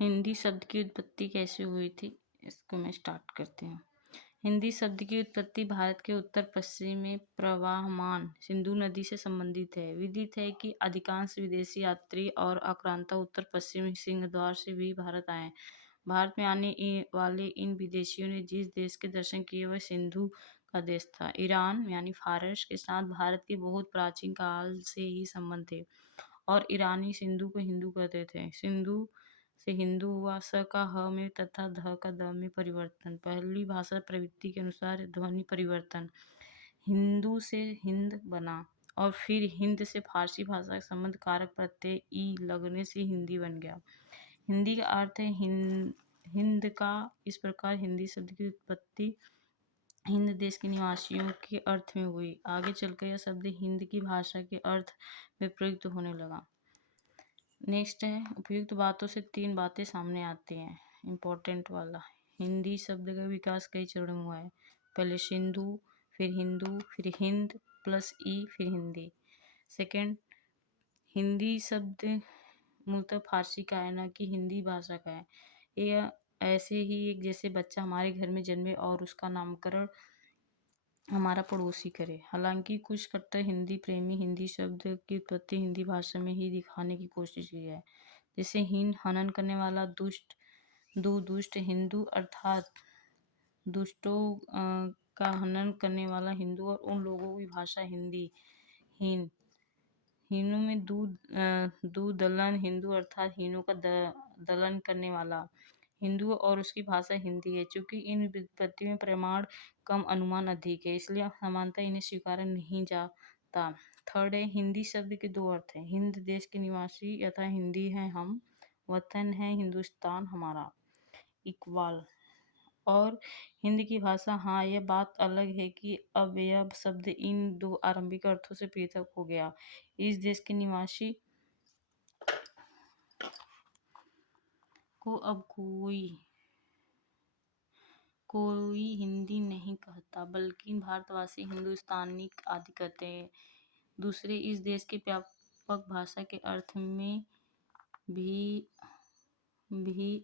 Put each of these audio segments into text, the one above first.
हिंदी शब्द की उत्पत्ति कैसे हुई थी, इसको मैं स्टार्ट करती हूँ। हिंदी शब्द की उत्पत्ति भारत के उत्तर पश्चिम में प्रवाहमान सिंधु नदी से संबंधित है। विदित है कि अधिकांश विदेशी यात्री और आक्रांता उत्तर पश्चिम सिंहद्वार से भी भारत आए। भारत में आने वाले इन विदेशियों ने जिस देश के दर्शन किए वह सिंधु का देश था। ईरान यानी फारस के साथ भारत के बहुत प्राचीन काल से ही संबंध थे और ईरानी सिंधु को हिंदू कहते थे। सिंधु से हिंदू हुआ। स का ह में तथा ध का द में परिवर्तन। पहली भाषा प्रवृत्ति के अनुसार ध्वनि परिवर्तन। हिंदू से हिंद बना और फिर हिंद से फारसी भाषा का संबंध कारक प्रत्यय ई लगने से हिंदी बन गया। हिंदी का अर्थ है हिंद का। इस प्रकार हिंदी शब्द की उत्पत्ति हिंद देश के निवासियों के अर्थ में हुई। आगे चलकर यह शब्द हिंद की भाषा के अर्थ में प्रयुक्त होने लगा। नेक्स्ट है उपयुक्त बातों से 3 बातें सामने आती हैं। इम्पोर्टेंट वाला, हिंदी शब्द का विकास कई चरणों में हुआ है। पहले सिंधु, फिर हिंदू, फिर हिंद प्लस ई, फिर हिंदी। सेकंड, हिंदी शब्द मूलतः फारसी का है, न कि हिंदी भाषा का है। यह ऐसे ही एक जैसे बच्चा हमारे घर में जन्मे और उसका नामकरण हमारा पड़ोसी करे। हालांकि कुछ कट्टर हिंदी प्रेमी हिंदी शब्द की उत्पत्ति हिंदी भाषा में ही दिखाने की कोशिश की है। जैसे हीन हनन करने वाला, दुष्ट, दुष्ट, हिंदू अर्थात दुष्टों का हनन करने वाला हिंदू और उन लोगों की भाषा हिंदी। हीन, हीनों में दू दलन, हिंदू अर्थात हीनों का दलन करने वाला हिंदू और उसकी भाषा हिंदी है। चूंकि इन व्युत्पत्ति में प्रमाण कम अनुमान अधिक है, इसलिए समानता इन्हें स्वीकारा नहीं जाता। थर्ड है, हिंदी शब्द के 2 अर्थ हैं। हिंद देश के निवासी यथा हिंदी है हम, वतन है हिंदुस्तान हमारा। इकबाल। और हिंद की भाषा। हाँ, यह बात अलग है कि अब यह शब्द इन 2 आरंभिक अर्थों से पृथक हो गया। इस देश के निवासी को अब कोई हिंदी नहीं कहता, बल्कि भारतवासी हिंदुस्तानी आदि कहते हैं। दूसरे, इस देश के व्यापक भाषा के अर्थ में भी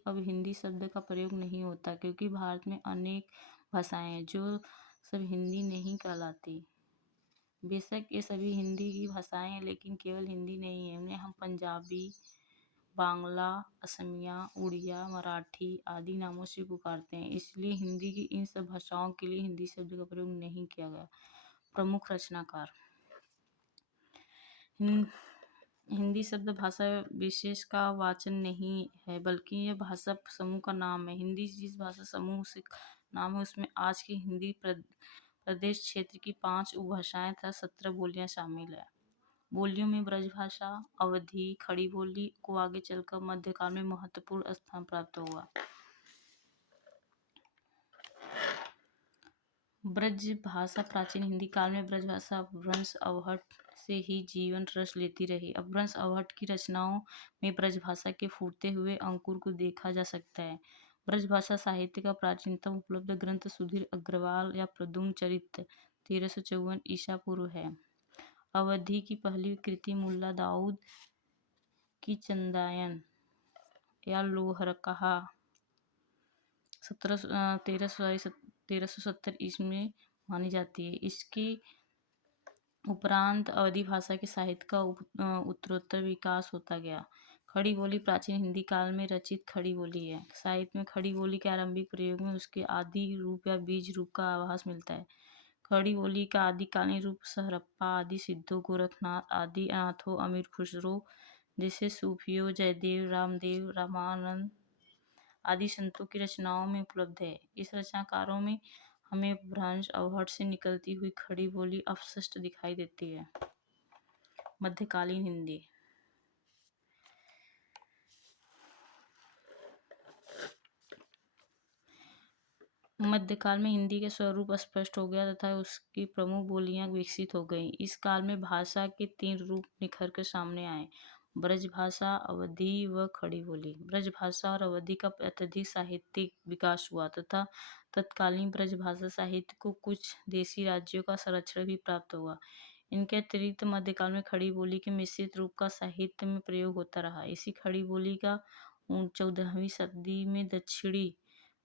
अब हिंदी शब्द का प्रयोग नहीं होता, क्योंकि भारत में अनेक भाषाएं हैं जो सब हिंदी नहीं कहलाती। बेशक ये सभी हिंदी की भाषाएं हैं, लेकिन केवल हिंदी नहीं है। उन्हें हम पंजाबी, बांग्ला, असमिया, उड़िया, मराठी आदि नामों से पुकारते हैं। इसलिए हिंदी की इन सब भाषाओं के लिए हिंदी शब्द का प्रयोग नहीं किया गया। प्रमुख रचनाकार। हिंदी शब्द भाषा विशेष का वाचन नहीं है, बल्कि यह भाषा समूह का नाम है। हिंदी जिस भाषा समूह से नाम है, उसमें आज के हिंदी प्रदेश क्षेत्र की 5 उपभाषाएं तथा 17 बोलियां शामिल है। बोलियों में ब्रजभाषा, अवधी, खड़ी बोली को आगे चलकर मध्यकाल में महत्वपूर्ण स्थान प्राप्त हुआ। ब्रज भाषा प्राचीन हिंदी काल में ब्रजभाषा अपभ्रंश अवहट से ही जीवन रस लेती रही। अपभ्रंश अवहट की रचनाओं में ब्रजभाषा के फूटते हुए अंकुर को देखा जा सकता है। ब्रजभाषा साहित्य का प्राचीनतम उपलब्ध ग्रंथ सुधीर अग्रवाल या प्रद्युम्न चरित्र 1354 ईसा पूर्व है। अवधी की पहली कृति मुल्ला दाऊद की चंदायन या लोहरकहा 1370 ईस्वी में मानी जाती है। इसके उपरांत अवधी भाषा के साहित्य का उत्तरोत्तर विकास होता गया। खड़ी बोली प्राचीन हिंदी काल में रचित खड़ी बोली है। साहित्य में खड़ी बोली के आरंभिक प्रयोग में उसके आदि रूप या बीज रूप का आभास मिलता है। खड़ी बोली का आदिकालीन रूप सहरप्पा आदि सिद्धों, गोरखनाथ आदि अनाथों, अमीर खुसरो जैसे सूफियों, जयदेव, रामदेव, रामानंद आदि संतों की रचनाओं में उपलब्ध है। इस रचनाकारों में हमें भ्रंश अवहट से निकलती हुई खड़ी बोली अस्पष्ट दिखाई देती है। मध्यकालीन हिंदी। मध्यकाल में हिंदी के स्वरूप स्पष्ट हो गया तथा उसकी प्रमुख बोलियां विकसित हो गईं। इस काल में भाषा के 3 रूप निखर कर सामने आए: ब्रजभाषा, अवधी व खड़ी बोली। ब्रजभाषा और अवधी का अत्यधिक साहित्यिक विकास हुआ तथा तत्कालीन ब्रजभाषा साहित्य को कुछ देशी राज्यों का संरक्षण भी प्राप्त हुआ। इनके अतिरिक्त मध्यकाल में खड़ी बोली के मिश्रित रूप का साहित्य में प्रयोग होता रहा। इसी खड़ी बोली का 14वीं सदी में दक्षिणी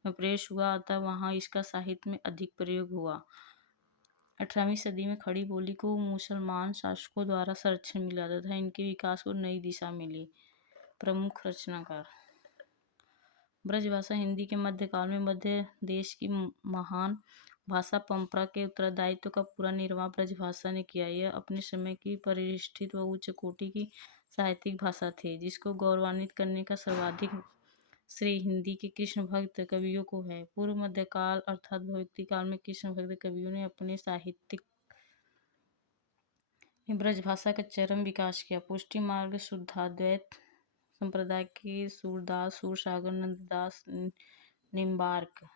में प्रवेश हुआ, अतः वहाँ इसका साहित्य में अधिक प्रयोग हुआ। 18वीं सदी में खड़ी बोली को मुसलमान शासकों द्वारा संरक्षण मिला तथा इनके विकास को नई दिशा मिली। प्रमुख रचनाकार ब्रजभाषा हिंदी के मध्यकाल में मध्य देश की महान भाषा परंपरा के उत्तरदायित्व का पूरा निर्वाह ब्रजभाषा ने किया। यह अपने समय की परिष्ठित व उच्च कोटि की साहित्यिक भाषा थी, जिसको गौरवान्वित करने का सर्वाधिक श्रेय हिंदी के कृष्ण भक्त कवियों को है। पूर्व मध्यकाल अर्थात भक्ति काल में कृष्ण भक्त कवियों ने अपने साहित्यिक ब्रजभाषा का चरम विकास किया। पुष्टि मार्ग शुद्धाद्वैत संप्रदाय के सूरदास, सूरसागर, नंददास, निम्बार्क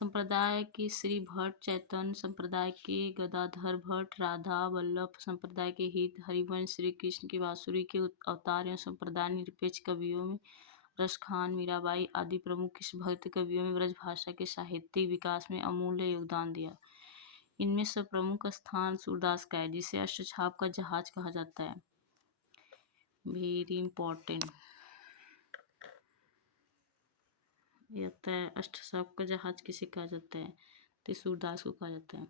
संप्रदाय के श्री भट्ट, चैतन्य संप्रदाय के गदाधर भट्ट, राधा वल्लभ संप्रदाय के हित हरिवंश, श्री कृष्ण की बांसुरी के अवतार एवं संप्रदाय निरपेक्ष कवियों में रसखान, मीराबाई आदि प्रमुख कृष्ण भक्त कवियों में ब्रजभाषा के साहित्यिक विकास में अमूल्य योगदान दिया। इनमें से प्रमुख स्थान सूरदास का है, जिसे अष्टछाप का जहाज कहा जाता है। वेरी इंपॉर्टेंट अष्टछाप का जहाज किसे कहा जाता है? तो सूरदास को कहा जाता है।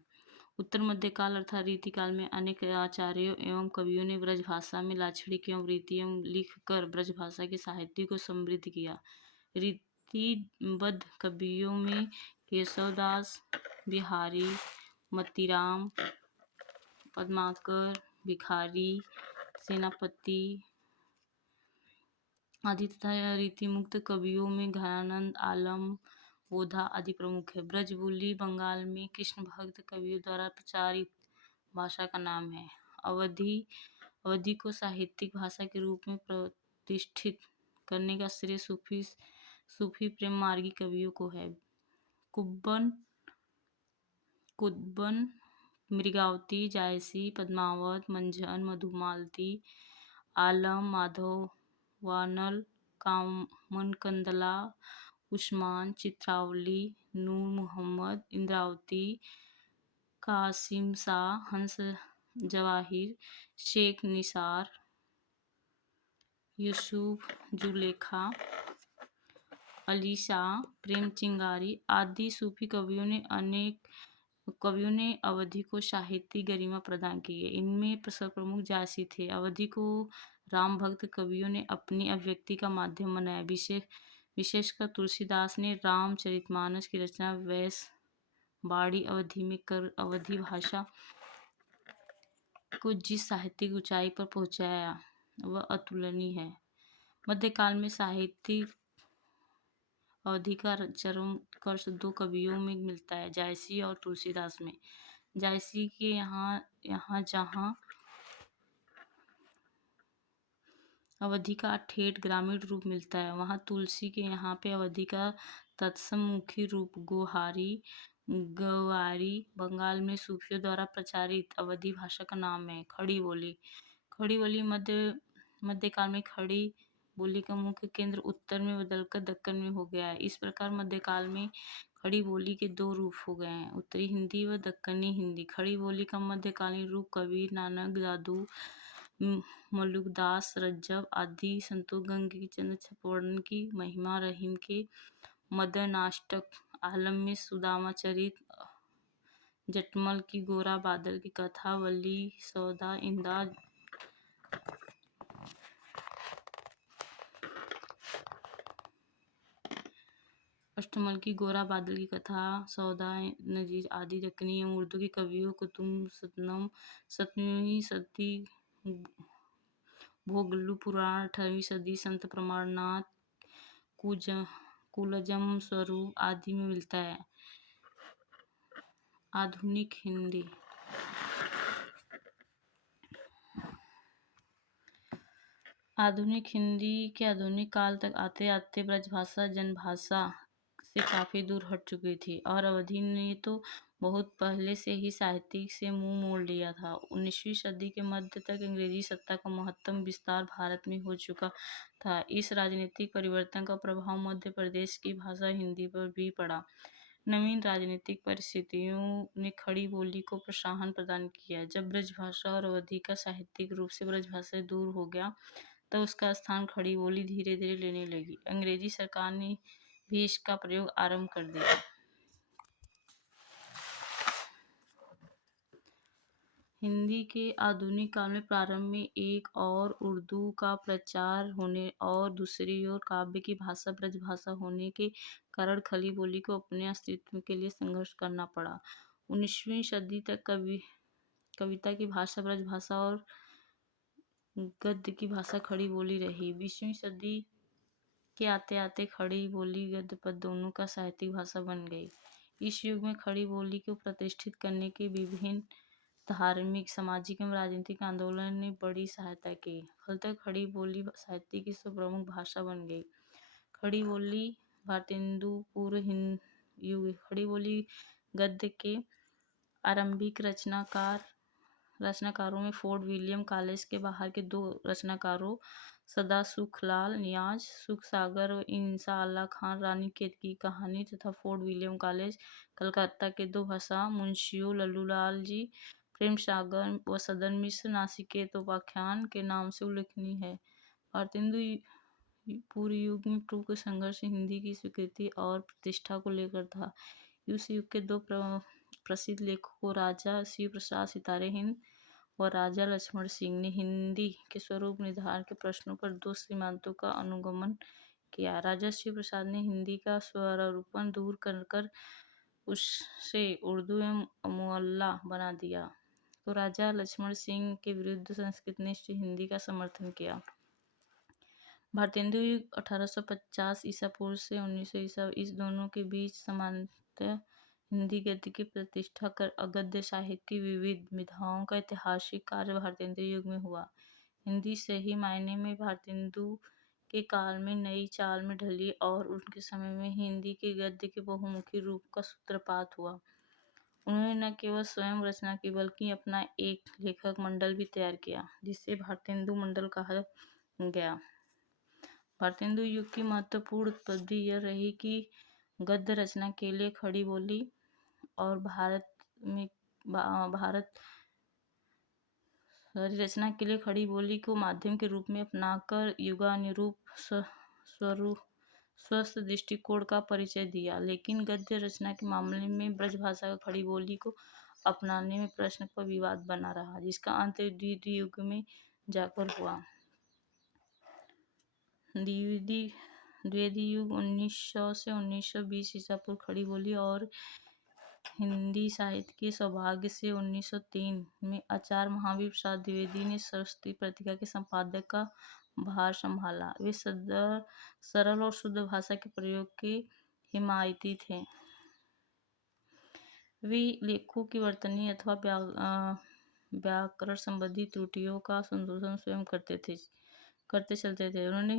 उत्तर मध्यकाल अर्थात रीतिकाल में अनेक आचार्यों एवं कवियों ने ब्रजभाषा में लाक्षणिक एवं रीतियां लिखकर ब्रजभाषा के साहित्य को समृद्ध किया। रीतिबद्ध कवियों में केशवदास, बिहारी, मतीराम, पद्माकर, भिखारी, सेनापति आदि तथा रीति मुक्त कवियों में घनानंद, आलम, बोधा आदि प्रमुख है। ब्रजबुली बंगाल में कृष्ण भक्त कवियों द्वारा प्रचारित भाषा का नाम है। अवधी को साहित्यिक भाषा के रूप में प्रतिष्ठित करने का श्रेय सूफी प्रेम मार्गी कवियों को है। कुब्बन, मृगावती, जायसी, पद्मावत, मंझन, मधुमालती, आलम, माधवानल, कामनकंदला, उस्मान, चित्रावली, नूर मोहम्मद, इंद्रावती, कासिम शाह, हंस जवाहिर, शेख निसार, यूसुफ, जुलेखा, अली शाह, प्रेम चिंगारी आदि सूफी कवियों ने अवधि को साहित्यिक गरिमा प्रदान की है। इनमें प्रमुख जायसी थे। अवधि को राम भक्त कवियों ने अपनी अभिव्यक्ति का माध्यम बनाया। विशेषकर तुलसीदास ने रामचरितमानस की रचना वैस बाड़ी अवधि में कर अवधि भाषा को जिस साहित्यिक ऊंचाई पर पहुंचाया वह अतुलनीय है। मध्यकाल में साहित्यिक अवधि का चरम कर्ष दो कवियों में मिलता है, जायसी और तुलसीदास में। जायसी के यहाँ जहाँ अवधि का ठेठ ग्रामीण रूप मिलता है, वहाँ तुलसी के यहाँ पे अवधि का तत्समुखी रूप गवारी बंगाल में सूफियों द्वारा प्रचारित अवधि भाषा का नाम है। खड़ी बोली मध्यकाल में खड़ी बोली का मुख्य केंद्र उत्तर में बदलकर दक्कन में हो गया है। इस प्रकार मध्यकाल में खड़ी बोली के दो रूप हो गए हैं, उत्तरी हिंदी व दक्कनी हिंदी। खड़ी बोली का मध्यकालीन रूप कबीर, नानक, दादू, मलुकदास, रज्जब आदि संतों, गंगी चंद्र छपवर्णन की महिमा, रहीम के मदनाष्टक, आलम में सुदामा चरित, जटमल की गोरा बादल की कथा, वली सौदा इंदा, अष्टमल की गोरा बादल की कथा, सौदा नजीर आदि दक्कनी एवं उर्दू के कवियों कुतुब सतनम 7वीं सदी, भोगल्लू पुराण 18वीं सदी, संत प्रमाणनाथ, कुलजम स्वरूप आदि में मिलता है। आधुनिक हिंदी के आधुनिक काल तक आते आते ब्रजभाषा जनभाषा से काफी दूर हट चुकी थी और अवधि ने तो बहुत पहले से ही साहित्य से मुंह मोड़ लिया था। 19वीं सदी के मध्य तक अंग्रेजी सत्ता का महत्तम विस्तार भारत में हो चुका था। इस राजनीतिक परिवर्तन का प्रभाव मध्य प्रदेश की भाषा हिंदी पर भी पड़ा। नवीन राजनीतिक परिस्थितियों ने खड़ी बोली को प्रोत्साहन प्रदान किया। जब ब्रजभाषा और अवधि का साहित्यिक रूप से ब्रजभाषा से दूर हो गया, तो उसका स्थान खड़ी बोली धीरे धीरे लेने लगी। अंग्रेजी सरकार ने भी इसका प्रयोग आरंभ कर दिया। हिंदी के आधुनिक काल में प्रारंभ में एक और उर्दू का प्रचार होने और दूसरी ओर काव्य की भाषा ब्रजभाषा होने के कारण खड़ी बोली को अपने अस्तित्व के लिए संघर्ष करना पड़ा। 19वीं सदी तक कविता की भाषा ब्रजभाषा और गद्य की भाषा खड़ी बोली रही। 20वीं सदी के आते आते खड़ी बोली गद्य पद दोनों का साहित्यिक भाषा बन गई। इस युग में खड़ी बोली को प्रतिष्ठित करने के विभिन्न धार्मिक, सामाजिक एवं राजनीतिक आंदोलन ने बड़ी सहायता की। फलतः खड़ी बोली साहित्य की प्रमुख भाषा बन गई। खड़ी बोली भारतेंदु पूर्व युग खड़ी बोली गद्य के आरंभिक रचनाकारों में फोर्ट विलियम कॉलेज के बाहर के दो रचनाकारों सदा सुखलाल नियाज सुखसागर और इंसा अल्लाह खान रानी केत की कहानी तथा फोर्ट विलियम कॉलेज कलकत्ता के दो भाषा मुंशियों लल्लूलाल जी प्रेम सागर व सदन मिश्र नासिकेत उपाख्यान के नाम से उल्लेखनीय है। भारतेंदु पूर्व युग में प्रमुख संघर्ष हिंदी की स्वीकृति और प्रतिष्ठा को लेकर था। उस युग के दो प्रसिद्ध लेखकों राजा शिव प्रसाद सितारे हिंद और राजा लक्ष्मण सिंह ने हिंदी के स्वरूप निर्धारण के प्रश्नों पर दो सिद्धांतों का अनुगमन किया। राजा शिव प्रसाद ने हिंदी का स्वरूपन दूर कर उससे उर्दू एवं मुअल्ला बना दिया, तो राजा लक्ष्मण सिंह के विरुद्ध संस्कृत ने हिंदी का समर्थन किया। भारतेंदु युग 1850 ईसा पूर्व से 1900 ईसा इस दोनों के बीच समानतः हिंदी गद्य की प्रतिष्ठा कर गद्य साहित्य की विविध विधाओं का ऐतिहासिक कार्य भारतेंदु युग में हुआ। हिंदी सही मायने में भारतेंदु के काल में नई चाल में ढली और उनके समय में हिंदी के गद्य के बहुमुखी रूप का सूत्रपात हुआ। उन्होंने न केवल स्वयं रचना की बल्कि अपना एक लेखक मंडल भी तैयार किया, जिसे भारतेंदु मंडल कहा गया। भारतेंदु युग की महत्वपूर्ण उपलब्धि यह रही कि गद्य रचना के लिए खड़ी बोली और रचना के लिए खड़ी बोली को माध्यम के रूप में अपनाकर युगानुरूप स्वस्थ दृष्टिकोण का परिचय दिया। लेकिन गद्य रचना के मामले में ब्रजभाषा का खड़ी बोली को अपनाने में प्रश्न का विवाद बना रहा, जिसका अंत द्वितीय युग में जाकर हुआ। द्विवेदी युग 1900 से 1920 ईसा पूर्व खड़ी बोली और हिंदी साहित्य के सौभाग्य से 1903 में आचार्य महावीर प्रसाद द्विवेदी ने सरस्वती पत्रिका के संपादक का भार संभाला। वे सरल और शुद्ध भाषा के प्रयोग के हिमायती थे। वे लेखों की वर्तनी अथवा व्याकरण संबंधी त्रुटियों का संशोधन स्वयं करते चलते थे। उन्होंने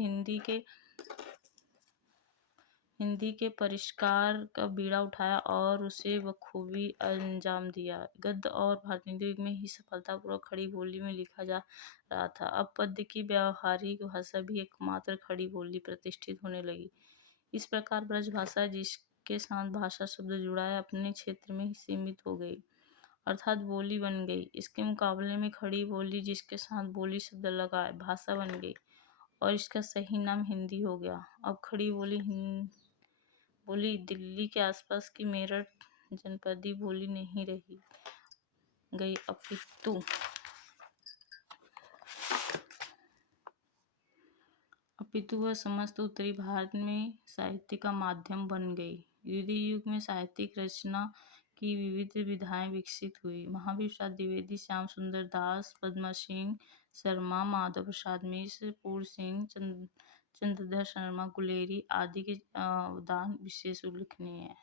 हिंदी के परिष्कार का बीड़ा उठाया और उसे बखूबी अंजाम दिया। गद्य और भारतेंदु युग में ही सफलतापूर्वक खड़ी बोली में लिखा जा रहा था। अब पद्य की व्यावहारिक भाषा भी एकमात्र खड़ी बोली प्रतिष्ठित होने लगी। इस प्रकार ब्रजभाषा, जिसके साथ भाषा शब्द जुड़ा है, अपने क्षेत्र में ही सीमित हो गई, अर्थात बोली बन गई। इसके मुकाबले में खड़ी बोली, जिसके साथ बोली शब्द लगा है, भाषा बन गई और इसका सही नाम हिंदी हो गया। अब खड़ी बोली दिल्ली के आसपास की मेरठ जनपदी बोली नहीं रही गई, अपितु वह समस्त उत्तरी भारत में साहित्य का माध्यम बन गई। द्वितीय युग में साहित्यिक रचना की विविध विधाएं विकसित हुई। महावीर प्रसाद द्विवेदी, श्याम सुंदर दास, पद्मा सिंह शर्मा, माधव प्रसाद मिश्र, पूर्ण सिंह, चंद्रधर शर्मा गुलेरी आदि के अवदान विशेष उल्लेखनीय है।